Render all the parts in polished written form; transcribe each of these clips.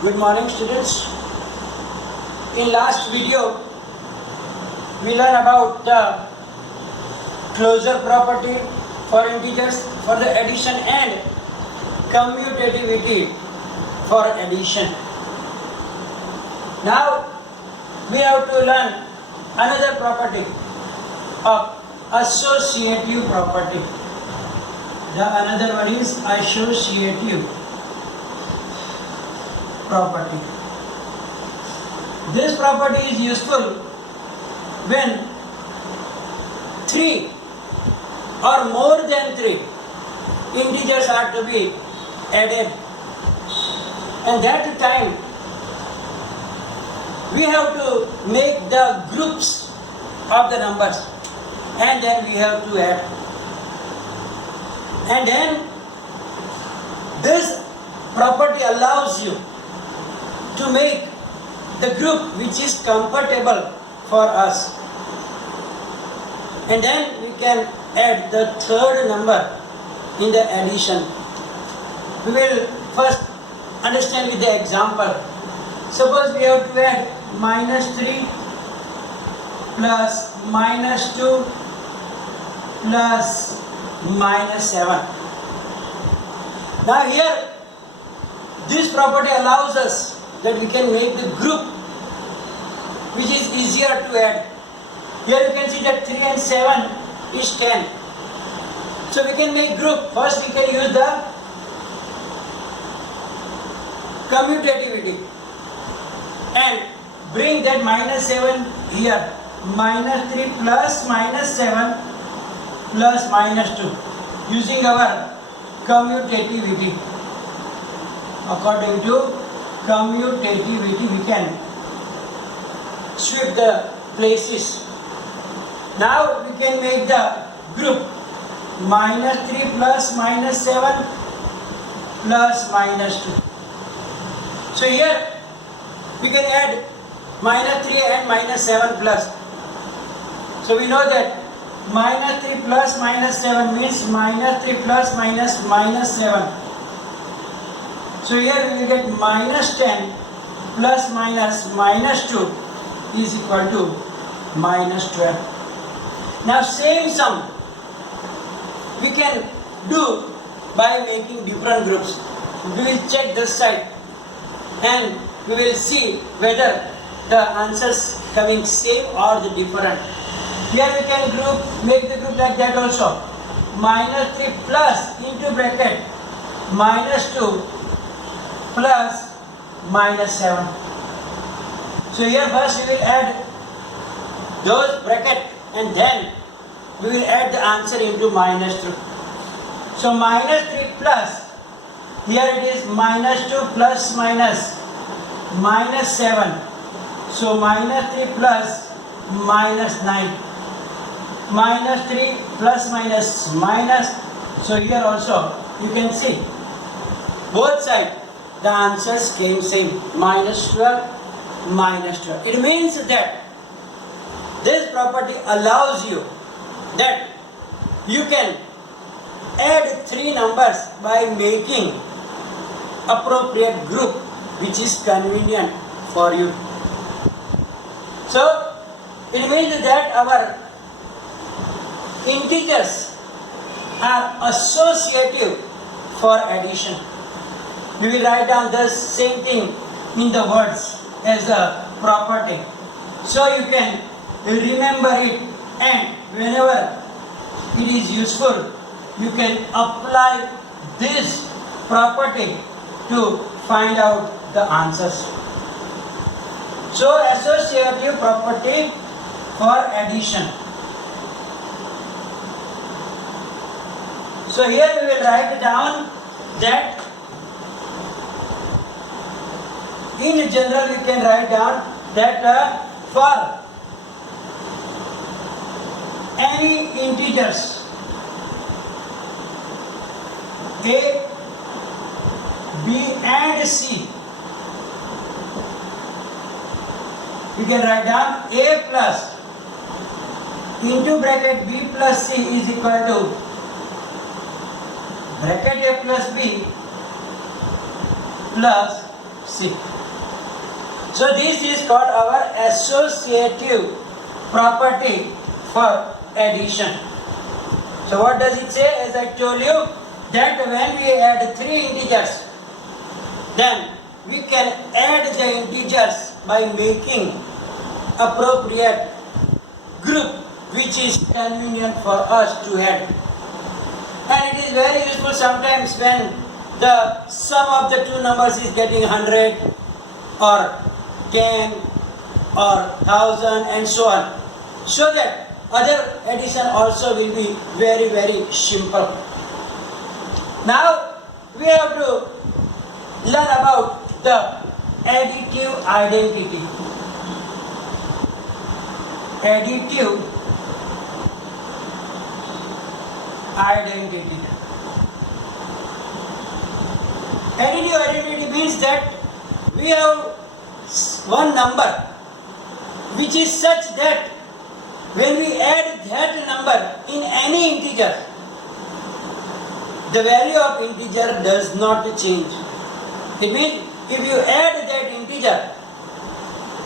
Good morning, students. In last video, we learned about the closure property for integers for the addition and commutativity for addition. Now, we have to learn another property of associative property. The another one is associative property. This property is useful when 3 or more than 3 integers are to be added, and that time we have to make the groups of the numbers and then we have to add, and then this property allows you to make the group which is comfortable for us, and then we can add the third number in the addition. We will first understand with the example. Suppose we have to add -3 plus -2 plus -7. Now here this property allows us that we can make the group which is easier to add. Here you can see that 3 and 7 is 10. So we can make group. First we can use the commutativity and bring that -7 here. -3 plus -7 plus -2 using our commutativity. According to commutativity we can switch the places. Now we can make the group -3 plus -7 plus -2. So here we can add -3 and -7 plus. So we know that -3 plus -7 means -3 plus -7. So here we will get -10 plus -2 is equal to -12. Now same sum we can do by making different groups. We will check this side and we will see whether the answers coming same or the different. Here we can make the group like that also. -3 plus into bracket -2 plus -7. So here first we will add those bracket and then we will add the answer into -2. So -3 plus, here it is -2 plus -7. So -3 plus -9. -3 plus minus. So here also you can see both sides the answers came same, -12, -12. It means that this property allows you that you can add 3 numbers by making appropriate group which is convenient for you. So it means that our integers are associative for addition. We will write down the same thing in the words as a property, so you can remember it, and whenever it is useful you can apply this property to find out the answers. So associative property for addition. So here we will write down that in general we can write down that for any integers A, B and C, we can write down A plus into bracket B plus C is equal to bracket A plus B plus C See. So this is called our associative property for addition. So what does it say? As I told you, that when we add three integers, then we can add the integers by making appropriate group which is convenient for us to add. And it is very useful sometimes when the sum of the two numbers is getting 100 or 10 or 1000 and so on. So that other addition also will be very, very simple. Now we have to learn about the additive identity. Additive identity. Additive identity means that we have one number which is such that when we add that number in any integer, the value of integer does not change. It means if you add that integer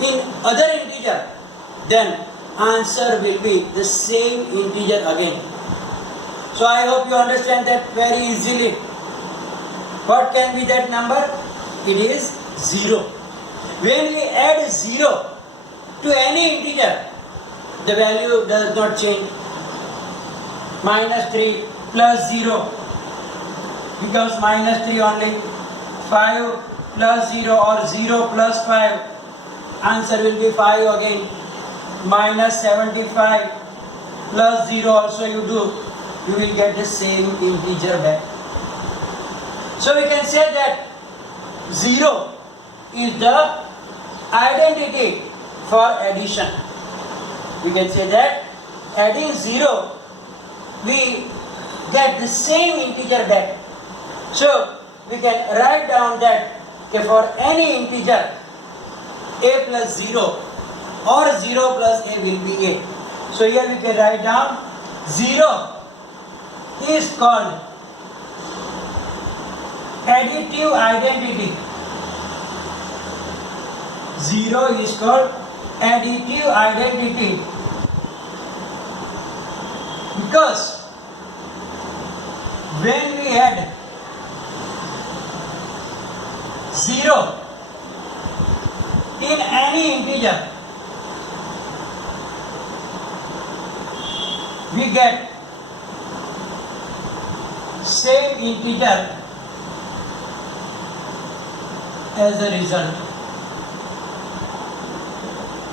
in other integer, then answer will be the same integer again. So I hope you understand that very easily. What can be that number? It is 0. When we add 0 to any integer, the value does not change. -3 plus 0 becomes -3 only. 5 plus 0 or 0 plus 5, answer will be 5 again. -75 plus 0 also you do, you will get the same integer back. So we can say that 0 is the identity for addition. We can say that adding 0, we get the same integer back. So we can write down that for any integer a plus 0 or 0 plus a will be a. So here we can write down 0 is called additive identity. 0 is called additive identity because when we add 0 in any integer, we get same integer as a result.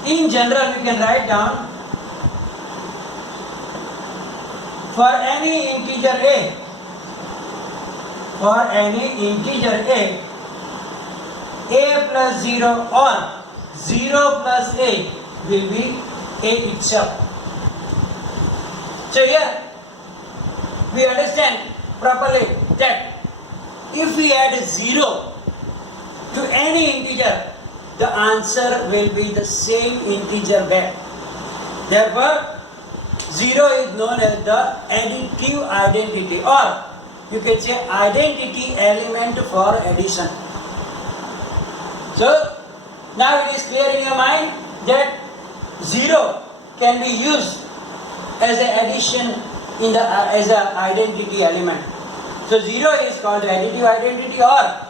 In general, we can write down for any integer a, a plus 0 or 0 plus a will be a itself. So here we understand properly that if we add 0 to any integer, the answer will be the same integer back. Therefore, 0 is known as the additive identity, or you can say identity element for addition. So, now it is clear in your mind that 0 can be used as an addition in the as an identity element. So 0 is called additive identity or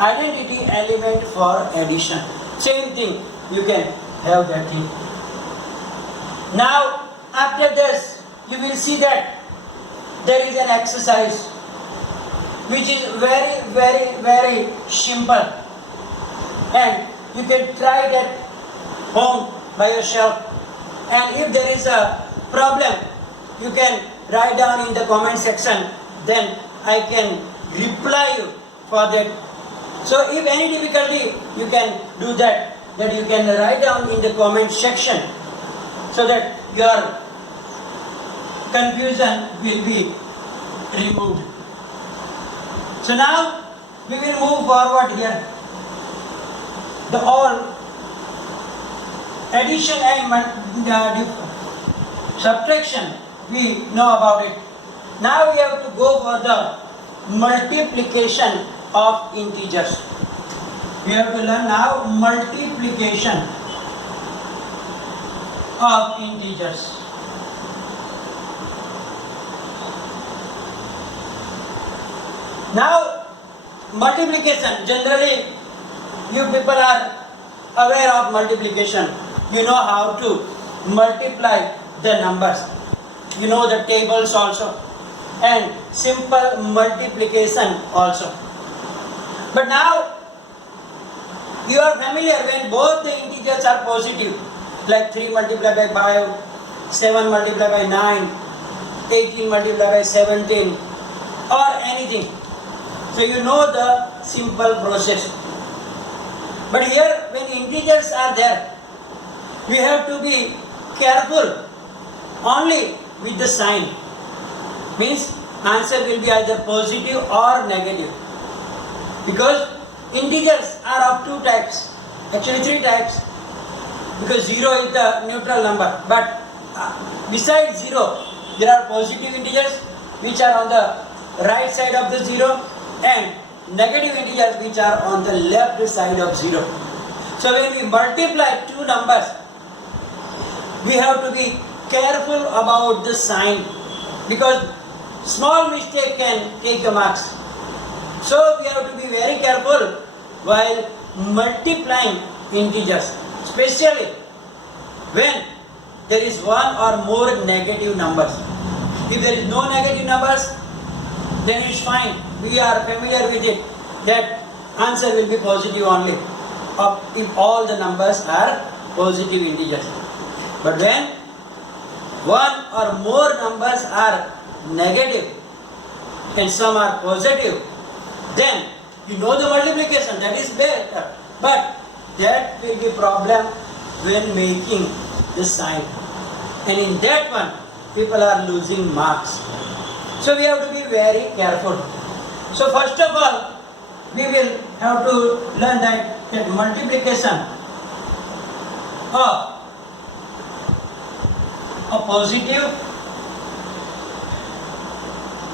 identity element for addition. Same thing, you can have that thing. Now, after this, you will see that there is an exercise which is very, very, very simple, and you can try it at home by yourself. And if there is a problem, you can write down in the comment section, then I can reply you for that. So if any difficulty, you can do that you can write down in the comment section so that your confusion will be removed. So now we will move forward here. The all addition and subtraction, we know about it. Now we have to go for the multiplication of integers. We have to learn now multiplication of integers. Now, multiplication, generally you people are aware of multiplication. You know how to multiply the numbers. You know the tables also and simple multiplication also. But now you are familiar when both the integers are positive, like 3 multiplied by 5, 7 multiplied by 9, 18 multiplied by 17 or anything. So you know the simple process. But here when integers are there, we have to be careful only with the sign. Means answer will be either positive or negative. Because integers are of two types, actually three types. Because 0 is the neutral number. But besides 0, there are positive integers which are on the right side of the 0 and negative integers which are on the left side of 0. So when we multiply two numbers, we have to be careful about the sign because small mistake can take the marks. So we have to be very careful while multiplying integers, especially when there is one or more negative numbers. If there is no negative numbers, then it's fine. We are familiar with it. That answer will be positive only if all the numbers are positive integers. But when one or more numbers are negative and some are positive, then you know the multiplication, that is better. But that will be problem when making the sign. And in that one, people are losing marks. So we have to be very careful. So first of all, we will have to learn that multiplication of a positive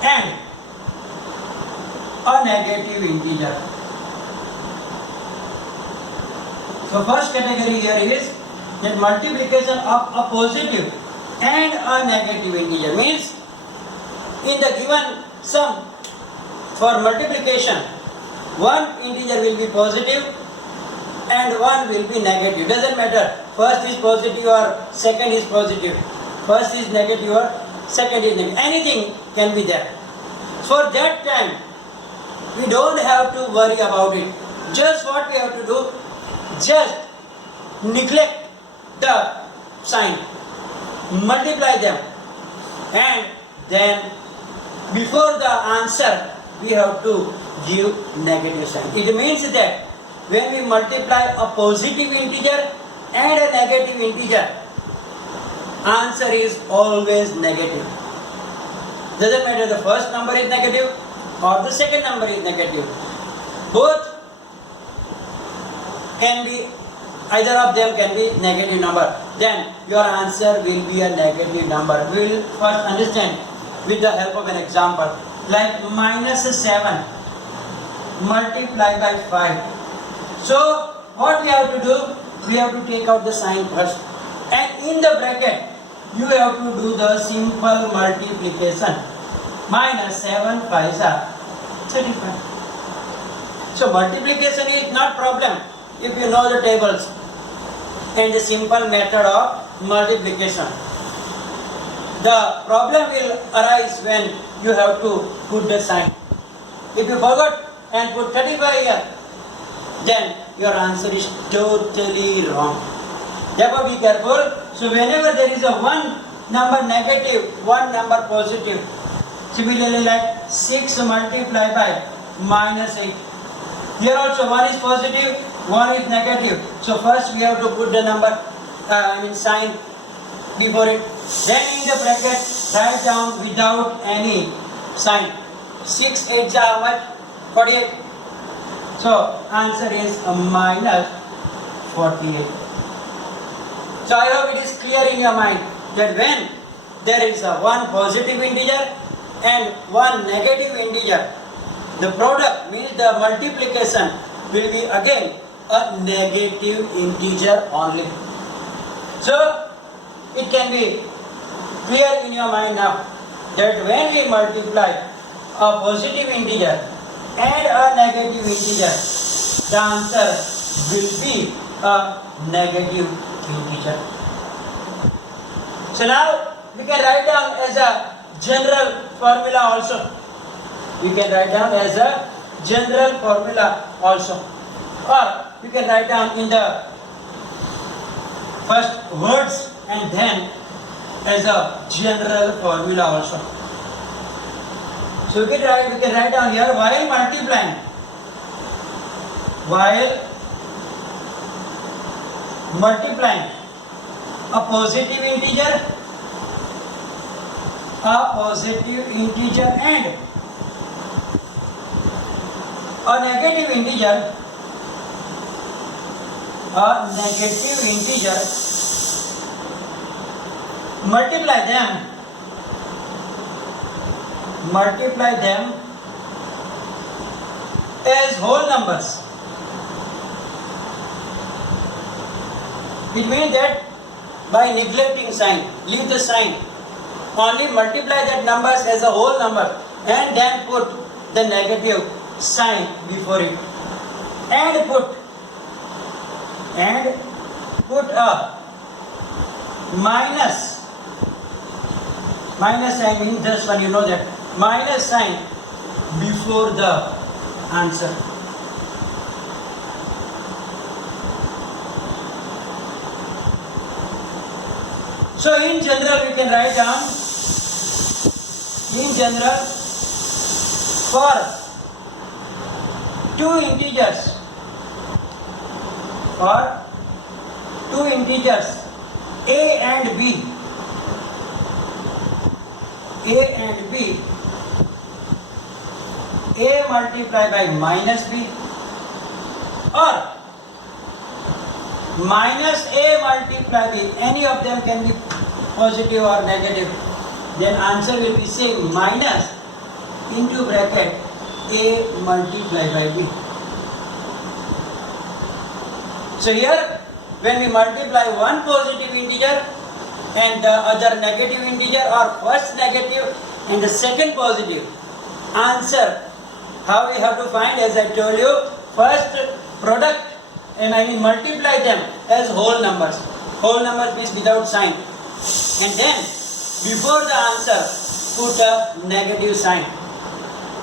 and a negative integer. So first category here is that multiplication of a positive and a negative integer. Means in the given sum for multiplication, one integer will be positive and one will be negative. Doesn't matter first is positive or second is positive, first is negative or second is negative. Anything can be there. For that time, we don't have to worry about it. Just what we have to do, just neglect the sign, multiply them, and then before the answer we have to give negative sign. It means that when we multiply a positive integer and a negative integer, answer is always negative. Doesn't matter the first number is negative or the second number is negative. Both can be, either of them can be negative number. Then your answer will be a negative number. We will first understand with the help of an example. Like minus 7 multiplied by 5. So what we have to do? We have to take out the sign first. And in the bracket, you have to do the simple multiplication. Minus 7 5s are 35. So multiplication is not problem if you know the tables and the simple method of multiplication. The problem will arise when you have to put the sign. If you forgot and put 35 here, then your answer is totally wrong. Therefore be careful. So whenever there is a one number negative, one number positive, similarly like 6 multiplied by minus 8. Here also one is positive, one is negative. So first we have to put the number, sign before it. Then in the bracket write down without any sign. 6 8s are how much? 48. So answer is minus 48. So I hope it is clear in your mind that when there is a one positive integer and one negative integer, the product means the multiplication will be again a negative integer only. So it can be clear in your mind now that when we multiply a positive integer and a negative integer, the answer will be a negative integer. So now we can write down as a general formula also. We can write down as a general formula also. Or we can write down in the first words and then as a general formula also. So we can write down here while multiplying a positive integer and a negative integer, multiply them as whole numbers. It means that by neglecting sign, leave the sign, only multiply that numbers as a whole number and then put the negative sign before it and put a minus sign means this one, you know that minus sign before the answer. So in general we can write down for two integers a and b, a multiplied by minus b or minus a multiplied b, any of them can be positive or negative, then answer will be same, minus into bracket a multiplied by b. So here when we multiply one positive integer and the other negative integer, or first negative and the second positive, answer how we have to find, as I told you, first product and I mean multiply them as whole numbers. Whole numbers means without sign, and then before the answer put a negative sign.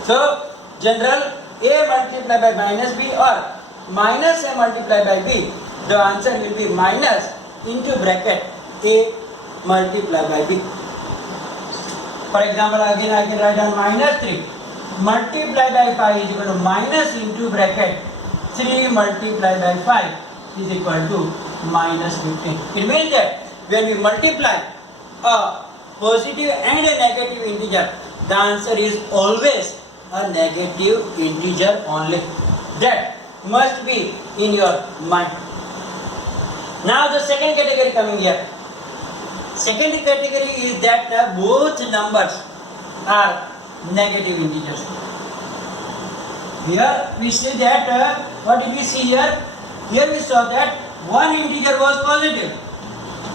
So general a multiplied by minus b or minus a multiplied by b, the answer will be minus into bracket a multiplied by b. For example, again I can write down minus 3 multiplied by 5 is equal to minus into bracket 3 multiplied by 5 is equal to minus 15. It means that when we multiply a positive and a negative integer, the answer is always a negative integer only. That must be in your mind. Now the second category coming here. Second category is that both numbers are negative integers. Here we see that, what did we see here? Here we saw that one integer was positive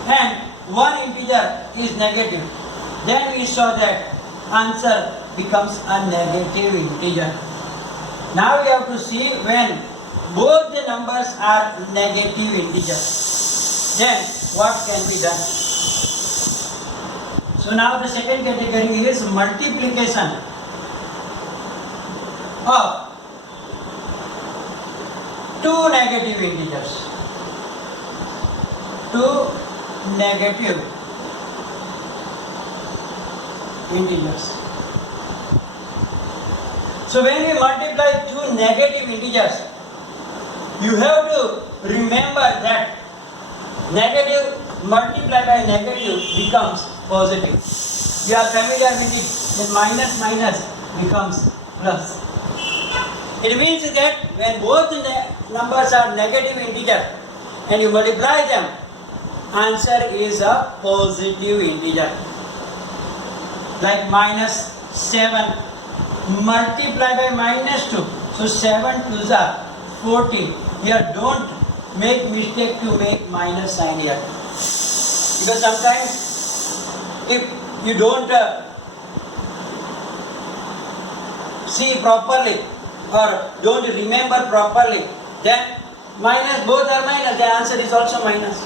and one integer is negative. Then we saw that answer becomes a negative integer. Now we have to see when both the numbers are negative integers, then what can be done? So now the second category is multiplication of two negative integers. Two negative integers. So when we multiply two negative integers, you have to remember that negative multiplied by negative becomes positive. You are familiar with it, then minus minus becomes plus. It means that when both numbers are negative integer and you multiply them, answer is a positive integer. Like minus 7 multiplied by minus 2. So 7 2s are 14. Here don't make mistake to make minus sign here. Because sometimes if you don't see properly or don't remember properly, then minus, both are minus, the answer is also minus.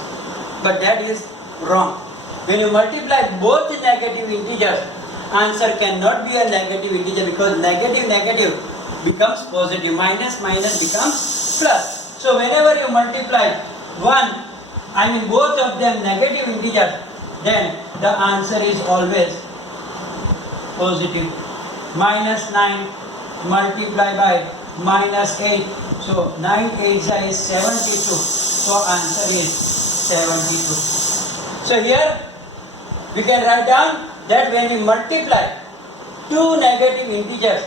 But that is wrong. When you multiply both negative integers, answer cannot be a negative integer, because negative becomes positive, minus becomes plus. So whenever you multiply both of them negative integers, then the answer is always positive. Minus 9 multiplied by minus 8. So 9 8 is 72. So answer is 72. So here we can write down that when we multiply two negative integers,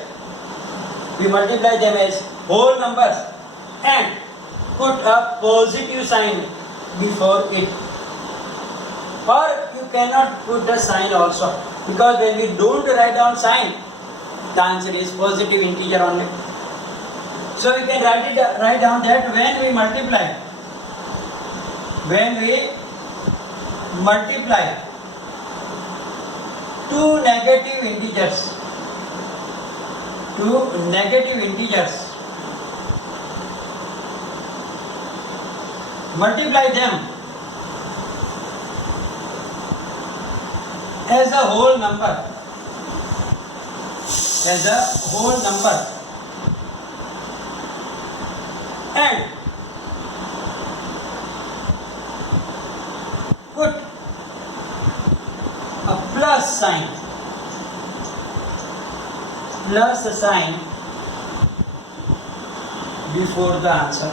we multiply them as whole numbers and put a positive sign before it. Or you cannot put the sign also, because when we don't write down sign, the answer is positive integer only. So we can write down that when we multiply two negative integers, multiply them as a whole number, and put a plus sign before the answer.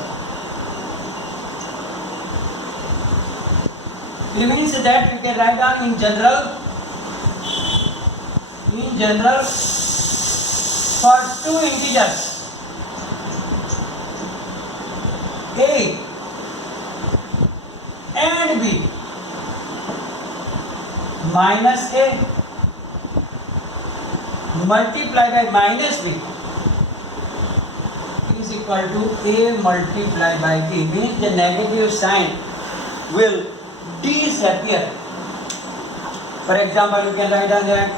It means that we can write down in general for two integers A and B, minus A multiplied by minus B is equal to A multiplied by B, means the negative sign will disappear. For example, you can write down that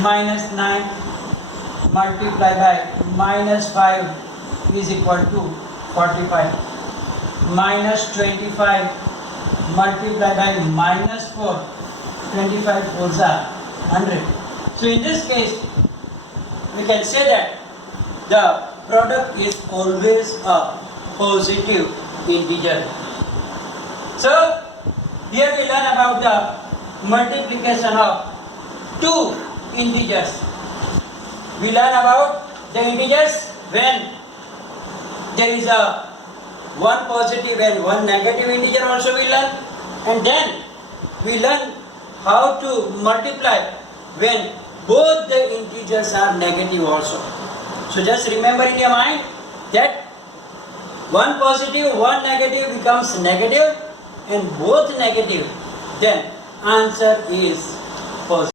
minus 9 multiplied by minus 5 is equal to 45. Minus 25 multiplied by minus 4, 25 4s are 100. So in this case, we can say that the product is always a positive integer. So here we learn about the multiplication of two integers. We learn about the integers when there is a one positive and one negative integer also we learn, and then we learn how to multiply when both the integers are negative also. So just remember in your mind that one positive, one negative becomes negative, and both negative, then answer is positive.